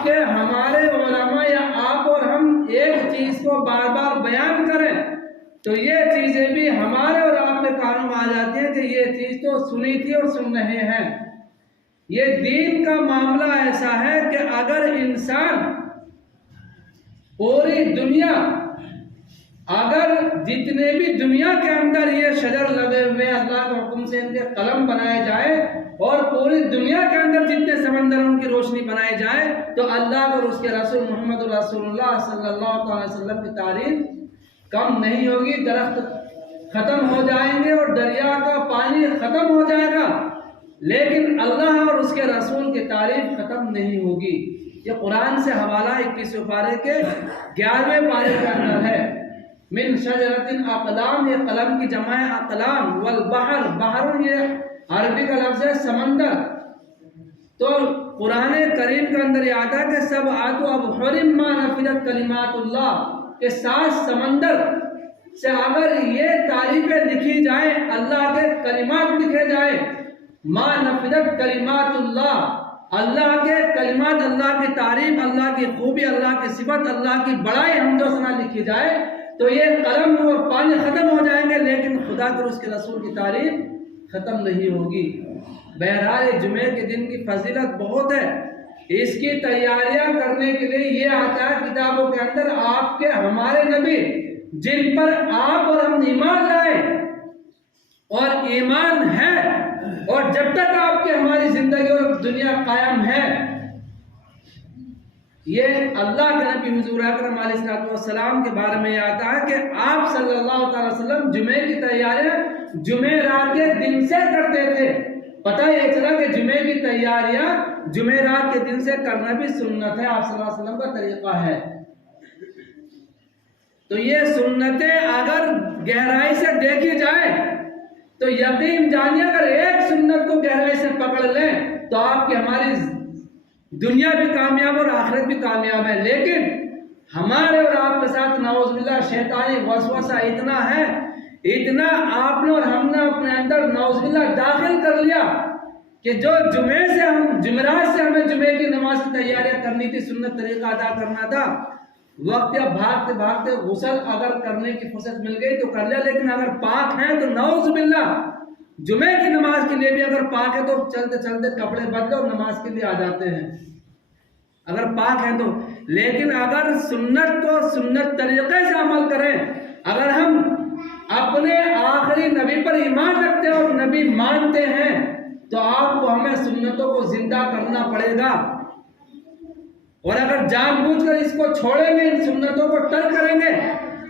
آپ کے ہمارے علماء یا آپ اور ہم ایک چیز کو بار بار بیان کریں تو یہ چیزیں بھی ہمارے اور آپ کے کانوں میں آ جاتی ہیں کہ یہ چیز تو سنی تھی اور سن رہے ہیں۔ یہ دین کا معاملہ ایسا ہے کہ اگر انسان پوری دنیا، اگر جتنے بھی دنیا کے اندر یہ شجر لگے ہوئے اللہ کے حکم سے ان کے قلم بنائے جائے اور پوری دنیا کے اندر جتنے سمندر ان کی روشنی بنائی جائے تو اللہ اور اس کے رسول محمد رسول اللہ صلی اللہ علیہ وسلم کی تعریف کم نہیں ہوگی۔ درخت ختم ہو جائیں گے اور دریا کا پانی ختم ہو جائے گا، لیکن اللہ اور اس کے رسول کی تعریف ختم نہیں ہوگی۔ یہ قرآن سے حوالہ 21 پارے کے 11ویں پارے کے اندر ہے۔ من شجرۃ اقلام، یہ قلم کی جمع ہے اقلام، والبحر، بحر یہ عربی کا لفظ ہے سمندر۔ تو قرآن کریم کے اندر یہ آتا ہے کہ سبعۃ ابحر ما نفدت کلمات اللہ، کہ 7 سمندر سے اگر یہ تعریفیں لکھی جائیں، اللہ کے کلمات لکھے جائیں، ما نفدت کلمات اللہ، اللہ کے کلمات، اللہ کی تعریف، اللہ کی خوبی، اللہ کی صفت، اللہ کی بڑائی حمد و ثنا لکھی جائے تو یہ قلم اور پانی ختم ہو جائیں گے، لیکن خدا اور اس کے رسول کی تعریف ختم نہیں ہوگی۔ بہرحال جمعے کے دن کی فضیلت بہت ہے، اس کی تیاریاں کرنے کے لیے یہ آتا ہے کتابوں کے اندر آپ کے ہمارے نبی جن پر آپ اور ہم ایمان لائے اور ایمان ہے، اور جب تک آپ کی ہماری زندگی اور دنیا قائم ہے، یہ اللہ کے نبی حضور اکرم علیہ السلام کے بارے میں آتا ہے کہ آپ صلی اللہ تعالی وسلم جمعے کی تیاریاں جمعرات کے دن سے کرتے تھے۔ پتہ یہ چلا کہ جمعے کی تیاریاں جمعرات کے دن سے کرنا بھی سنت ہے، آپ صلی اللہ علیہ وسلم کا طریقہ ہے۔ تو یہ سنتیں اگر گہرائی سے دیکھی جائے تو یقین جانیے اگر ایک سنت کو گہرائی سے پکڑ لیں تو آپ کی ہماری دنیا بھی کامیاب اور آخرت بھی کامیاب ہے۔ لیکن ہمارے اور آپ کے ساتھ نعوذ باللہ شیطانی وسوسہ اتنا ہے، اتنا آپ نے اور ہم نے اپنے اندر نعوذ باللہ داخل کر لیا کہ جو جمعرات سے ہمیں جمعے کی نماز کی تیاریاں کرنی تھی، سنت طریقہ ادا کرنا تھا، وقت یا بھاگتے بھاگتے غسل اگر کرنے کی فرصت مل گئی تو کر لیا، لیکن اگر پاک ہیں تو نعوذ باللہ جمعے کی نماز کے لیے بھی اگر پاک ہے تو چلتے چلتے کپڑے بدلے اور نماز کے لیے آ جاتے ہیں اگر پاک ہیں تو۔ لیکن اگر سنت کو سنت طریقے سے عمل کریں، اگر ہم اپنے آخری نبی پر ایمان رکھتے ہیں اور نبی مانتے ہیں تو آپ کو ہمیں سنتوں کو زندہ کرنا پڑے گا، اور اگر جان بوجھ کر اس کو چھوڑیں گے، ان سنتوں کو ترک کریں گے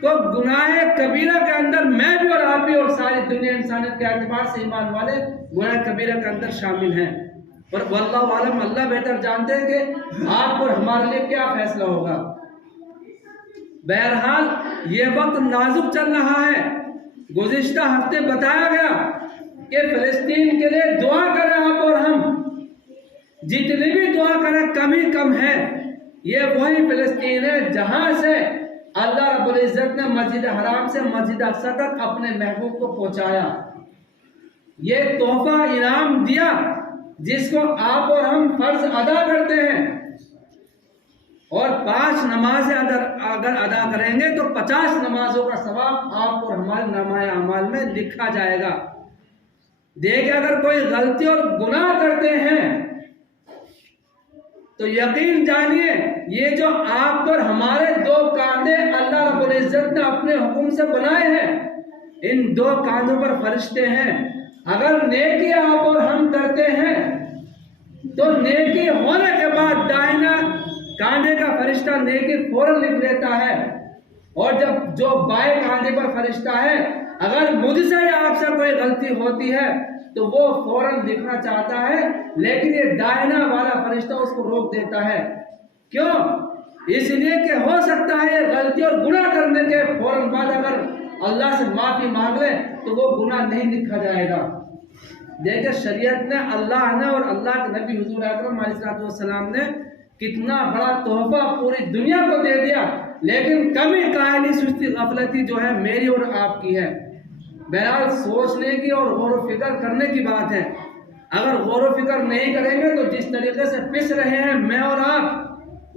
تو گناہ کبیرہ کے اندر میں بھی اور آپ بھی اور ساری دنیا انسانیت کے اعتبار سے ایمان والے گناہ کبیرہ کے اندر شامل ہیں۔ اور واللہ عالم، اللہ بہتر جانتے ہیں کہ آپ اور ہمارے لیے کیا فیصلہ ہوگا۔ بہرحال یہ وقت نازک چل رہا ہے۔ گزشتہ ہفتے بتایا گیا کہ فلسطین کے لیے دعا کریں آپ اور ہم، جتنی بھی دعا کریں کم ہی کم ہے۔ یہ وہی فلسطین ہے جہاں سے اللہ رب العزت نے مسجد حرام سے مسجد اقصی تک اپنے محبوب کو پہنچایا، یہ تحفہ انعام دیا جس کو آپ اور ہم فرض ادا کرتے ہیں، اور 5 نمازیں اگر ادا کریں گے تو 50 نمازوں کا ثواب آپ اور ہمارے نامہ اعمال میں لکھا جائے گا۔ دیکھیں اگر کوئی غلطی اور گناہ کرتے ہیں تو یقین جانیے یہ جو آپ اور ہمارے 2 کاندھے اللہ رب العزت نے اپنے حکم سے بنائے ہیں، ان 2 کاندھوں پر فرشتے ہیں۔ اگر نیکی آپ اور ہم کرتے ہیں تو نیکی ہونے کے بعد دائنا کاندھے کا فرشتہ نیکی فوراً لکھ لیتا ہے، اور جب جو بائیں کاندھے پر فرشتہ ہے اگر مجھ سے یا آپ سے کوئی غلطی ہوتی ہے تو وہ فوراً لکھنا چاہتا ہے، لیکن یہ دائنا والا فرشتہ اس کو روک دیتا ہے۔ کیوں؟ اس لیے کہ ہو سکتا ہے یہ غلطی اور گناہ کرنے کے فوراً بعد اگر اللہ سے معافی مانگ لے تو وہ گناہ نہیں لکھا جائے گا۔ دیکھیں شریعت نے، اللہ نے اور اللہ کے نبی حضور اکرم علیہ السلام نے کتنا بڑا تحفہ پوری دنیا کو دے دیا، لیکن کمی کاہلی سستی غفلتی جو ہے میری اور آپ کی ہے۔ بہرحال سوچنے کی اور غور و فکر کرنے کی بات ہے۔ اگر غور و فکر نہیں کریں گے تو جس طریقے سے پس رہے ہیں میں اور آپ،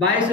22